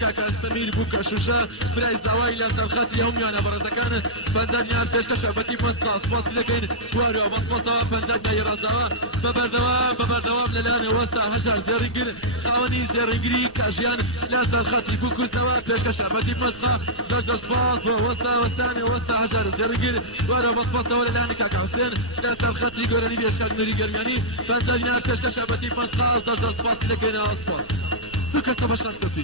كاكا سمير بوكا شوشا براي زواي لازم خاطري هم يانا برزكان بندنيا تشكشا بتي مسقاس باس لكن وارو بس بصا بندنيا يرازوا ببردوام للان وسط هجر زرنجر خواني زرنجري كاجيان لازم خاطري بوكو زوا تشكشا بتي مسقا زوج سباس وسطاني وسط هجر زرنجر وارو بس بصا وللان كاكا حسين لازم خاطري قراني بيشكل نوري جرماني بندنيا تشكشا بتي مسقا زوج سباس لكن اسباس سوكا سباشان سوفي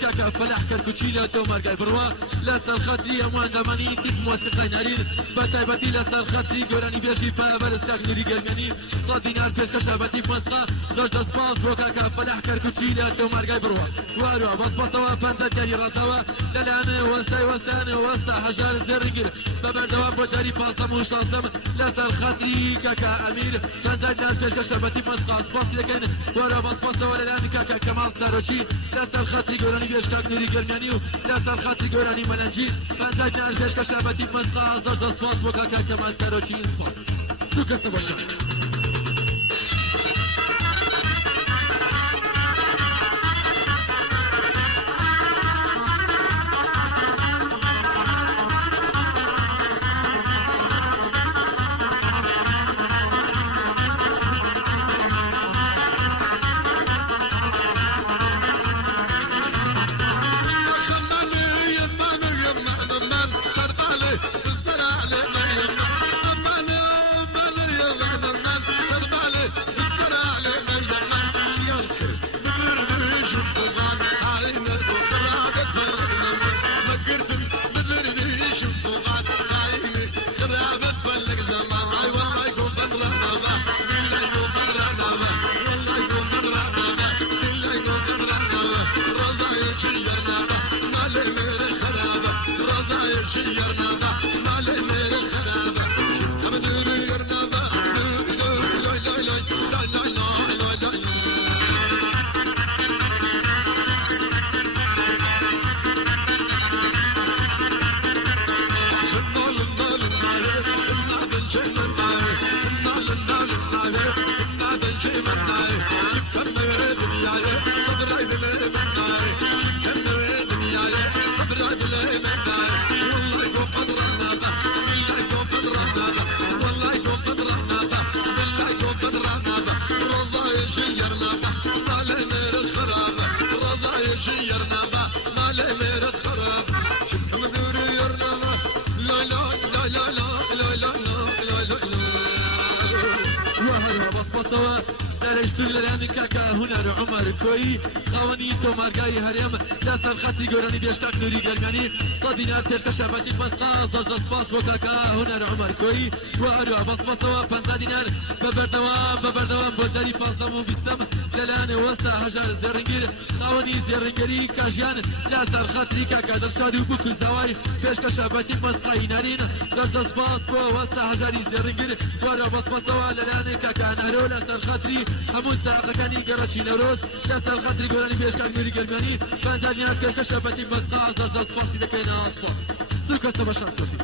كاكا فلاح كركوتشيلا تومر قاي بروا لا سالخاتري امان دماني كيف موسيقى نارين باتاي باتي لا سالخاتري قراني بيشي فابرس كاك نوري قلماني صادي نار فيش كشابتي بمسقى زوج سباس وكاكا فلاح كركوتشيلا تومر قاي بروا واروا بس بطوا بانتا جاي راسوا للانا وستاني وستا حجار الزرقر فبردوا بوداري باسم وشانسم لا سالخاتري كاكا امير بانتا نار فيش كشابتي بمسقى سباس لكن ورا بس بطوا للانا كاكا كمال ساروشي لا سالخاتري قراني بيش كاك نوري قلمانيو لا سالخاتري قراني ملنجي بانتا نار فيش كشابتي بمسقى زوج سباس وكاكا كمال ساروشي سباس سوكا سباشا درشتر لرانی کاکا هنر عمر کوی خوانی تو مارگای هرم لسر خطی گورانی بیشتاک نوری گرمانی صدینار تشک شبتی مسقا زرز سپاس و کاکا هنر عمر کوی و ارو بس بسوا پنجا دینار ببردوام بوداری فاصلم و بیستم للان وسط هجار زرنگیر خوانی زرنگری کاجیان لسر خطی کاکا درشادی و بکو زوای تشک شبتی مسقای نارین زرز سپاس و وسط هجاری زرنگیر و ارو بس بسوا للان کاکا نهرو لسر خطی همون ساقکانی گرچی نوروز لسر خطی گورانی بیشتاک نوری گرمانی پنجا دینار تشک شبتی مسقا زرز سپاسی دکینا سپاس سوک است باشد صوفی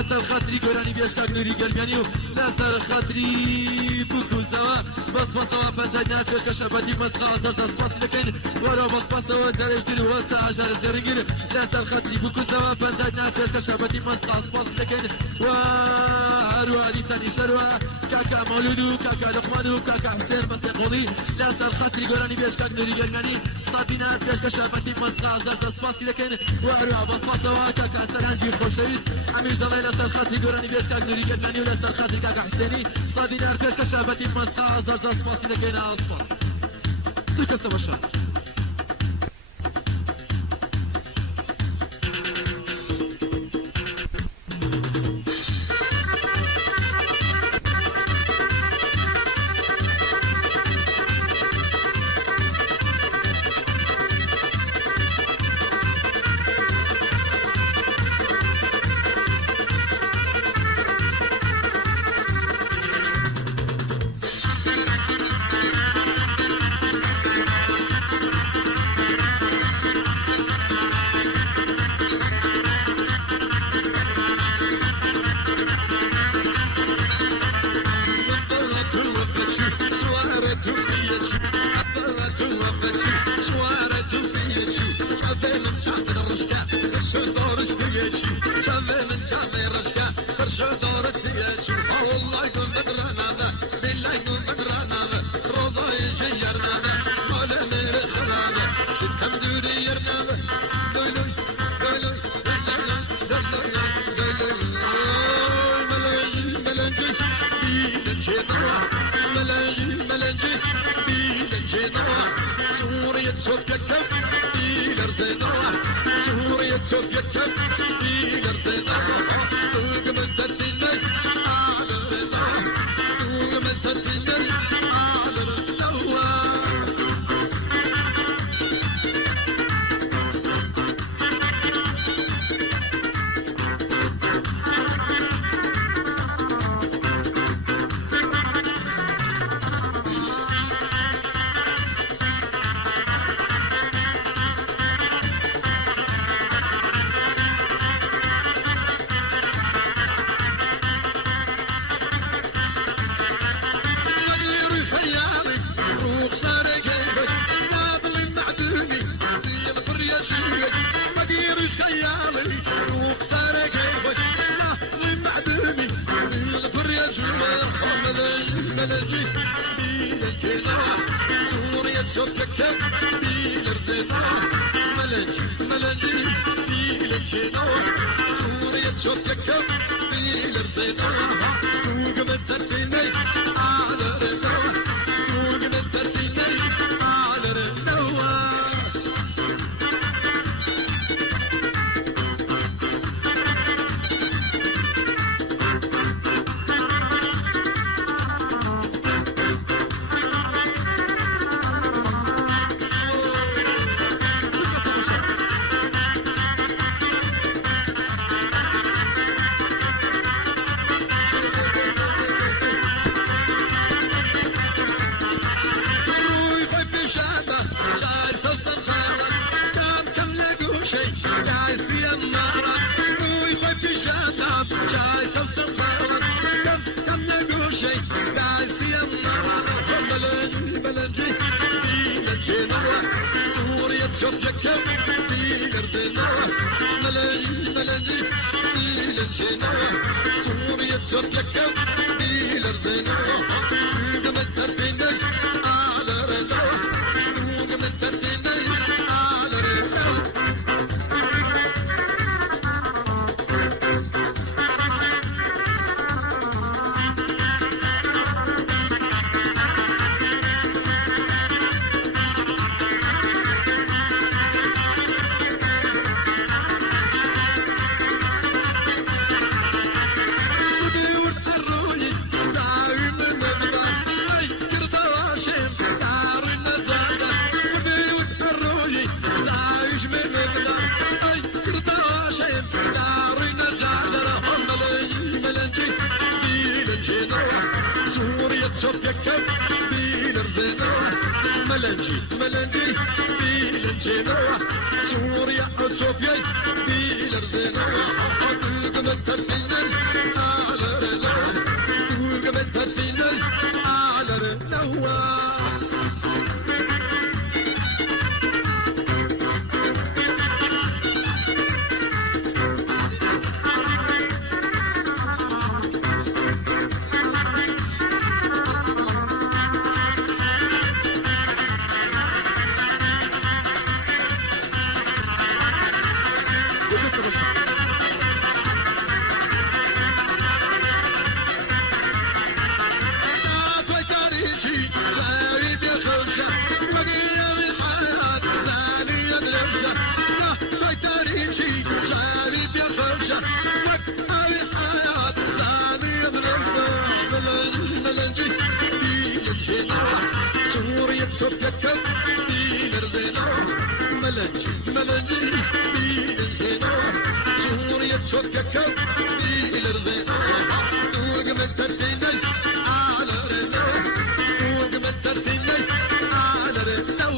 لسر خاطری گورانی بیشتاک نوری گرمیانی و لسر خاطری بکو زوا بس بسوا پنجانیات پیش شبتی مسخا زرز سپاسی دکن ورا بس بسوا درش دل وسط عشر زرنگیر لسر خاطری بکو زوا پنجانیات پیش شبتی مسخا سپاسی دکن و هرو علیسانی شروا کاکا مولودو کاکا لقمانو کاکا حسین مسیقولی لسر خاطری گورانی بیشتاک نوری گرمیانی صابینات پیش شبتی مسخا زرز سپاسی دکن ورا بس بسوا کاکا سرانجی خوشویست همیش دلای لسر خاطری گورانی بیشتاک نوری گرمیانی و لسر خاطری کاکا حسینی صابینات پیش شبتی مسخا زرز سپاسی دکینا سپاس سوک است باشد شيء داعس يا النار ويبدي شاتم جاي صوت الطار كم نقول شيء داعس يا النار ملنجي ملنجينا سوريا تشوفك بيقرزنا ملنجي ملنجينا سوريا تشوفك بيقرزنا قمت ترسينا على رضا قمت ترسينا على رضا شوفك بيلرزنا ملنجي بيلنجينا سوريا صوفيا بيلرزنا قمت ترسينا على رلا قمت ترسينا على رلا شوفك بيلرزنا ملنجي بيلنجينا سوريا شوفك بيلرزنا وقمت ترسينا على رضا وقمت ترسينا على رضا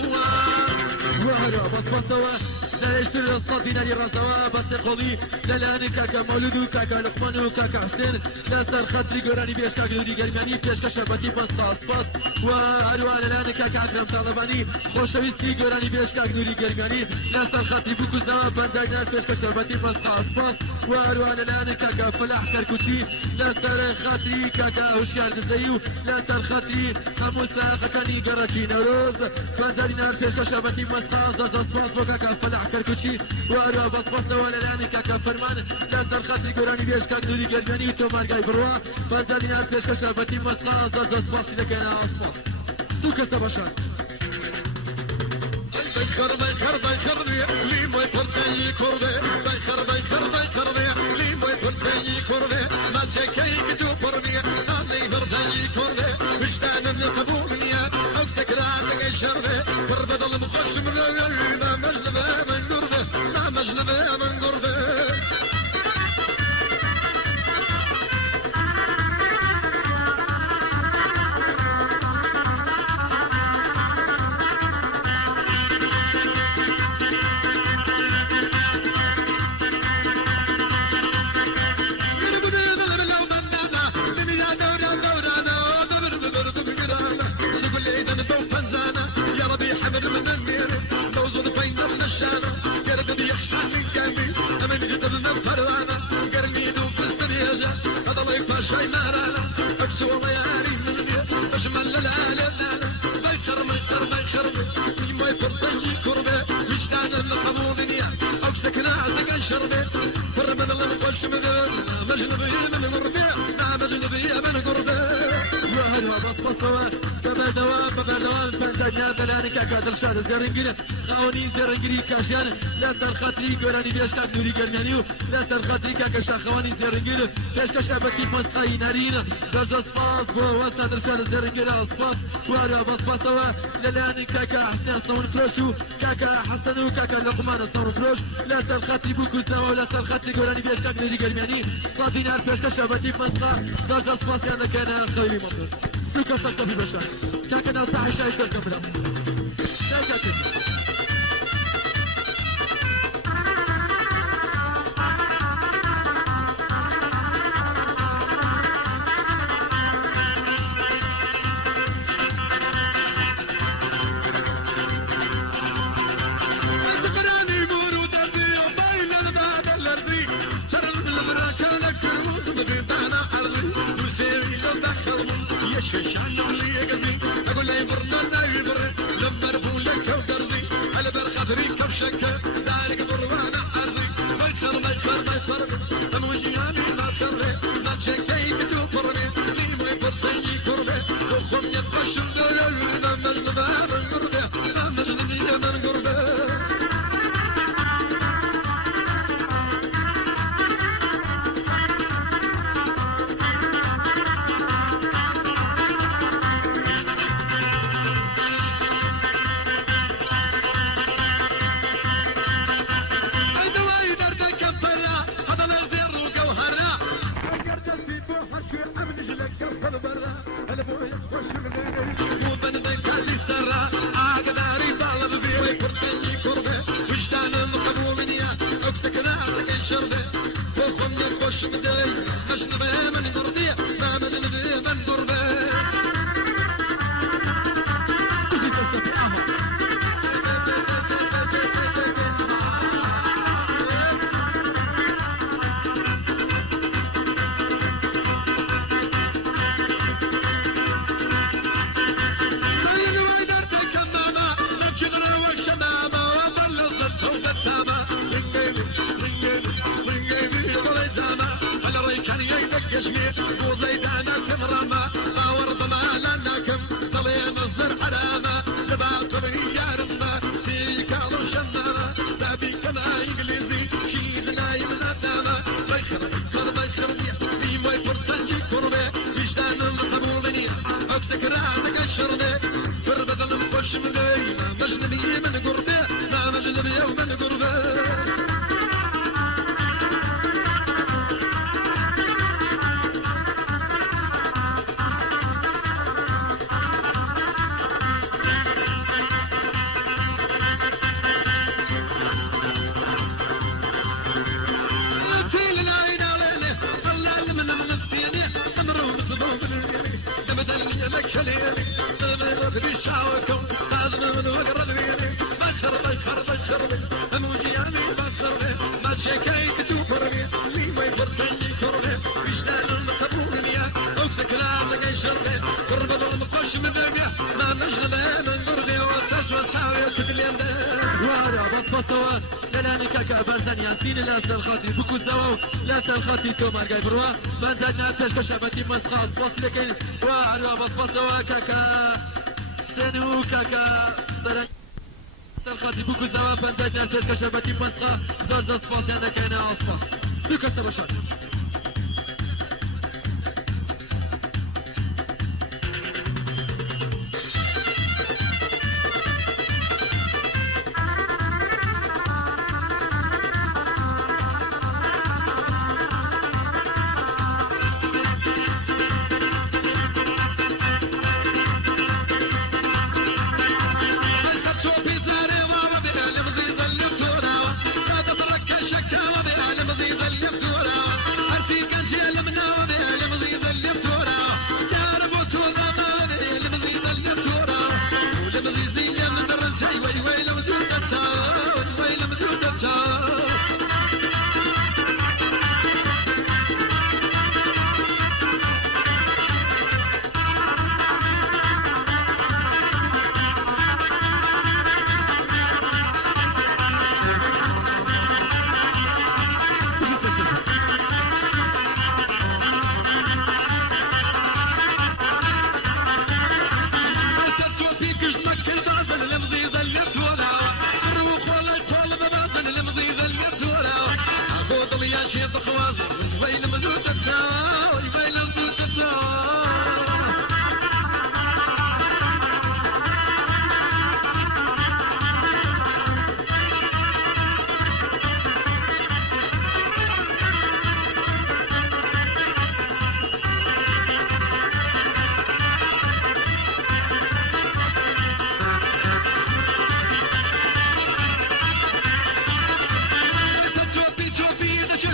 وهرا بصبصوا اشتري الصافينا اللي راسوا بس قولي للاني كاكا مولود كاكا لقمان كاكا حسين ناصر خاطري قراني بيش كاكا نوري قلماني فيش كشبتي فاس فاس واروان للاني كاكا اكرم طالباني خوشويستي قراني بيش كاكا نوري قلماني ناصر خاطري بوكوزنا بندانا فيش كشبتي فاس فاس واروان للاني كاكا فلاح كركوشي ناصر خاطري كاكا هوشيار دزيو ناصر خاطري خموسا خاتاني قراتي نوروز بندانا فيش كشبتي فاس فاس وكاكا فلاح كركوشي وارا بس ولا لاني كاكا فرمان ناصر خاطري قراني بيش كاكا نوري قلماني تو مارغاي بروا بندانا فيش كشبتي مسخا زاز لك انا اصفاص سوكا سباشان بيخر لي ما يفرسي كوربي بيخر لي ما يفرسي كوربي ما شكاي بدو برني هذي فرسي كوربي وجدان من قبولني او سكرات الشربي بربدل مخش من ما مجلبه من قربه ما مجلبه من قربه شاي نارانا اكسو ليالي مني اجمل العالم بيخر ما يفرسي كربي وجدان القبولني او سكنا عندك الشربي فر من القش من مجنبي من مربي مجنبي من قربي وهلا بصبصوا ببردوان بندانيا بلاني كاكا درشان زرنجين خاوني زرنجري كاشان لا ترخاتري قراني بيش كاك نوري قرنانيو لا ترخاتري كاكا شاخواني زرنجين بيش كشابتي مسقاي نارين برز اصفاص ووسط درشان زرنجين اصفاص وهلا بصبصوا للاني كاكا حسين صون فروشو كاكا حسن وكاكا لقمان صون فروش لا ترخاتري بوكو سوا ولا ترخاتري قراني بيش كاك نوري قرناني صادي نار بيش كشابتي مسقا برز اصفاص يعني كان خيري مطر سوكا سكتا في بشار كاكا ناصاحي شايف الكاميرا كاكا كاكا ذلك ضربان حري بيخر بيخر بيخر تموجياني ما تخري ما تشكيت تفرني لي ما يفرسي كربي وخم يبقى شردي ما مجنبا من قربي ما مجنبي من قربي تومار جاي بروا بنزلنا تشكى شبتي مسخاص وصل كين وعروا بصبصوا كاكا سنو كاكا سرخاتي بوكو زوا بنزلنا تشكى شبتي مسخا زوج صفاص عندك انا اصفا سوكا تبشر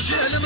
Şöyle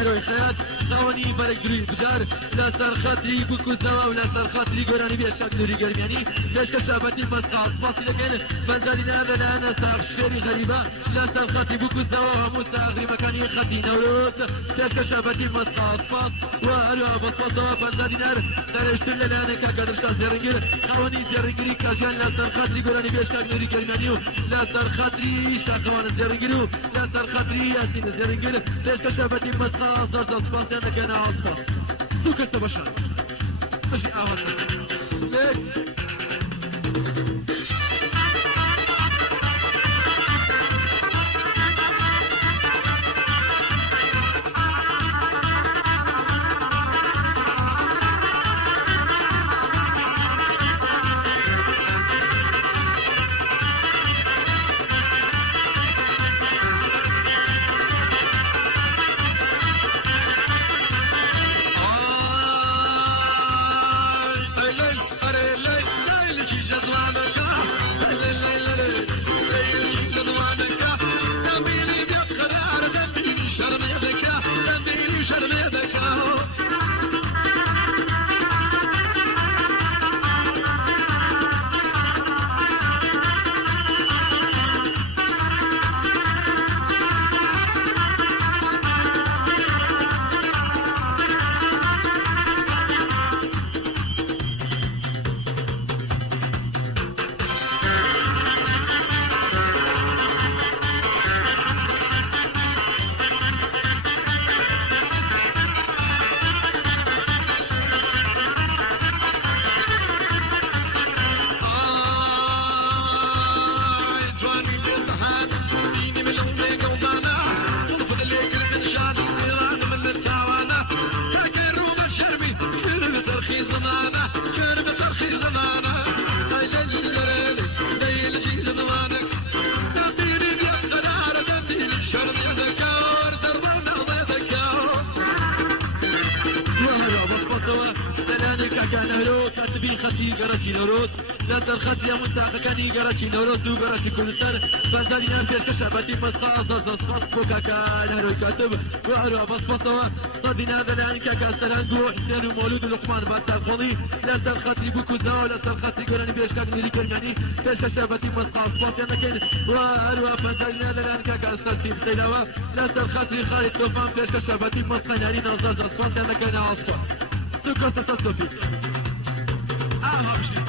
نهروی خیات خوانی برگری بجار لسر خاطری بکو زوا و لسر خاطری گرانی بیشکت نوری گرمیانی پیشکا شابتی مسخاص باسی لگن بنزاری نابه لانا ساق شفری غریبه لسر خاطری بکو زوا و همو ساقری مکانی خطی نوروز پیشکا شابتی مسخاص باس و هلو بس باسا بنزاری نار درشتر للانا که قدرشا زرنگیر خوانی زرنگیری کاشان لسر خاطری گرانی بیشکت نوری گرمیانی و لسر خاطری شاقوان زرنگیرو لسر خاطری یاسین زرنگیر پیشکا شابتی مسخاص زرزل سپاسی نکنه آسپاس سوك استبشر ماشي اهون ليك خطي قراتي نوروز لا ترخصي مساق كاني قراتي نوروز وقراتي كولستر فزالينا فيش كشابتي مسخاص صفص بوكاكا نهر الكاتب وعروا بصفصوا صدينا ذلان كاكا سلانقو حسين ومولود ولقمان باتساب خولي لا ترخصي بوكوزا ولا ترخصي قراني بيش كاك نيري كرماني فيش كشابتي مسخاص بوكا مكين وعروا فزالينا ذلان كاكا استرسيب سيلاوا لا ترخصي خالد توفان فيش كشابتي مسخاص ناري نوزاز صفص مكين عصفص سوكوست تصفي همشي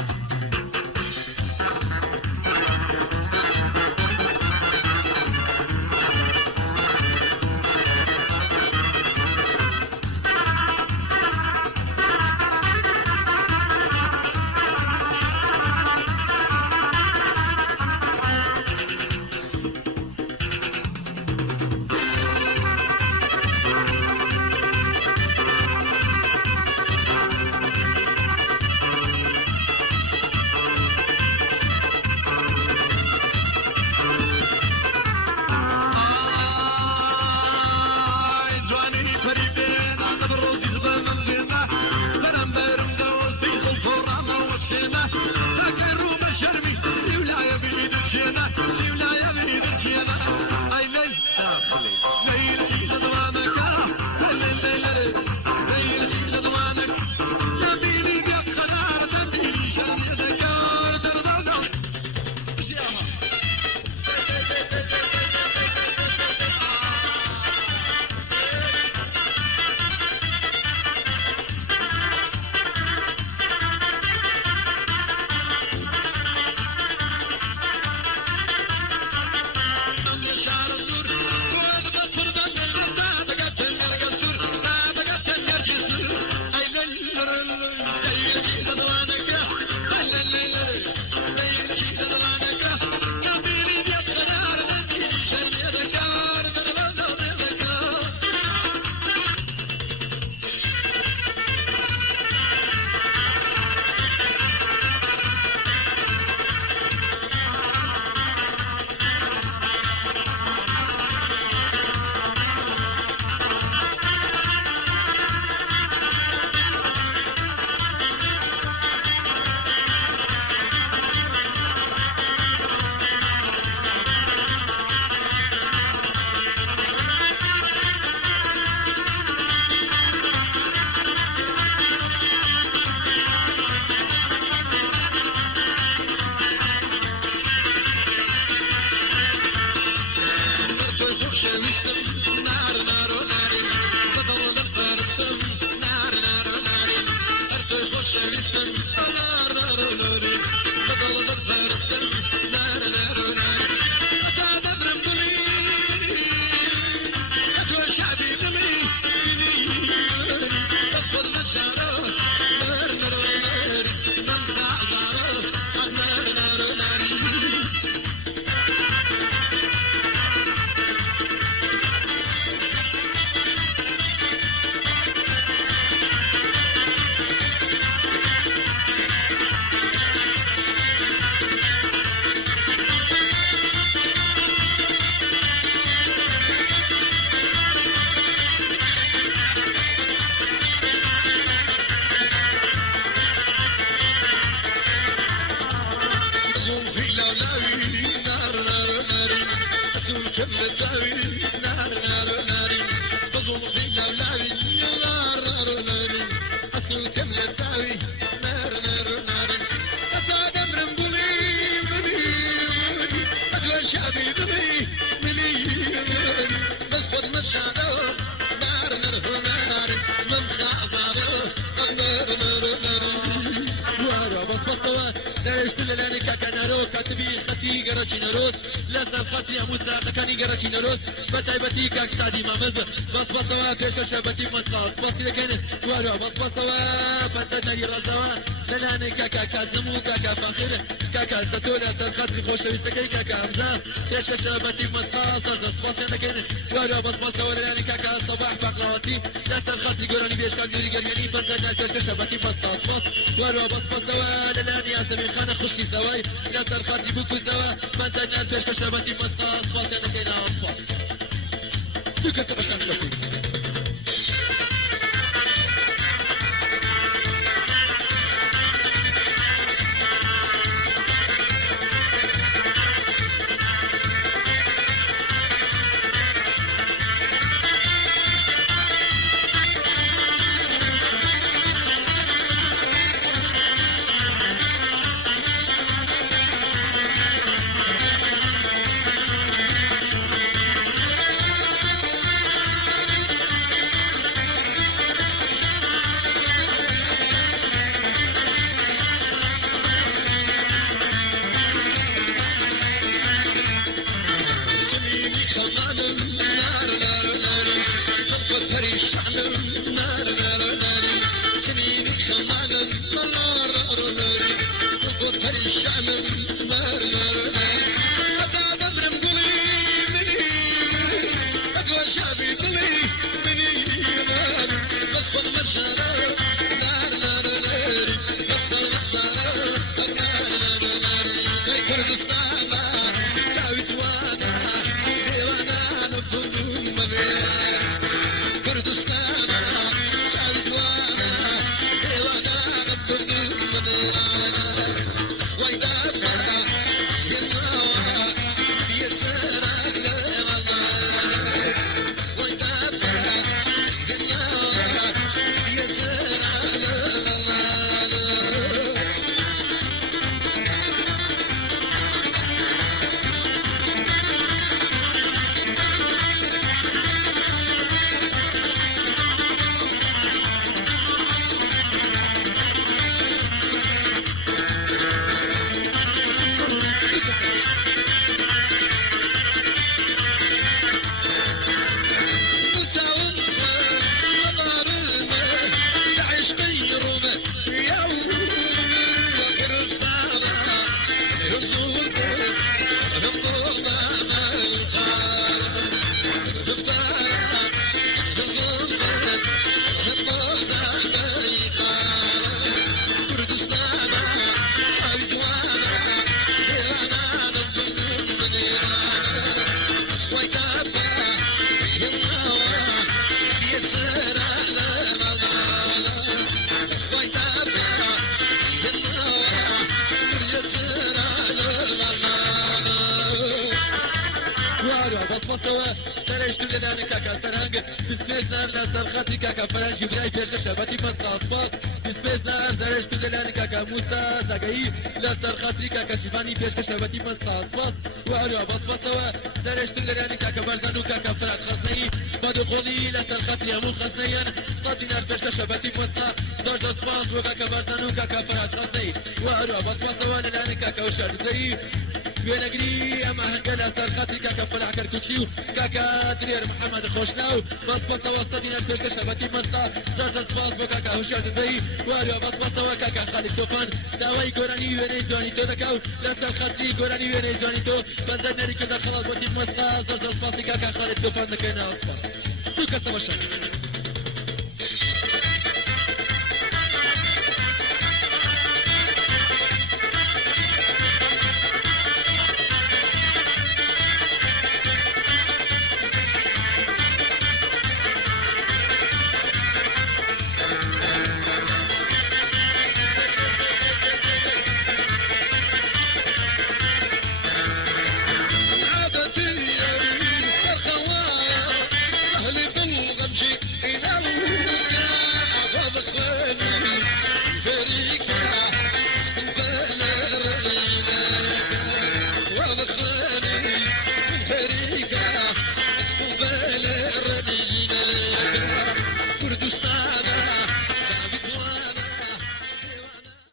شاوي نار نار نار أصاد أمرم بولي مني أدوى شعبي مني بس خد مشاعر نار نار نار ممخع بعضه نار نار نار وارا بس بطوة نرشت لنا كاكا كاتبي خطي قراتي نروس لا سالخاتي يا موسى كاني قراتي نروس بتايبتي كاك سعدي مامز بس بطوة كيش كشبتي مسخاص بس لكن وارا بس بطوة بتايبتي رزوا لنا كاكا كازمو كاكا فاخر كاكا ستولا سالخاتي خوش ويستكي كاكا همزة كيش كشبتي مسخاص بس لكن وارا بس بطوة لنا كاكا صباح بقلواتي لا سالخاتي قراني بيش كان ديري قرياني بنتنا كيش كشبتي مسخاص وارا بس بطوة لنا يا سمير خان خشي سواي لا سالخاتي بوكو سوا بنتنا كيش كشبتي مسخاص فاس انا كاينة فاس سوكا سباشان شوفي بصمة سرشتو لنا كاكا سرهنگ بسبيسنا من سرخاتي كاكا فرنجي براي بيش شباتي مسقى أصفاص بسبيسنا سرشتو لنا كاكا موسى زاقاي لا سرخاتي كاكا شيفاني بيش شباتي مسقى أصفاص وعلوا بصمة سرشتو لنا كاكا برزانو كاكا فرق خصني بدو قولي لا سرخاتي يمو خصنيا صادنا بيش شباتي مسقى زوج أصفاص وكاكا برزانو كاكا فرق خصني وعلوا بصمة لنا كاكا وشار زي بينجري اما هنقلها سرخاتي كاكا فلاح كركوشيو كاكا درير محمد خوشناو بصبصة وصدنا الفشكة شبكي مسقى زرزة صفاص وكاكا هشار زي واريو بصبصة وكاكا خالد توفان داوي قراني ويني زواني تو دكاو لا سرخاتي قراني ويني زواني تو بنزلنا ريكو دا خلاص بطي مسقى زرزة صفاصي كاكا خالد توفان دكينا أصفاص سوكا سباشا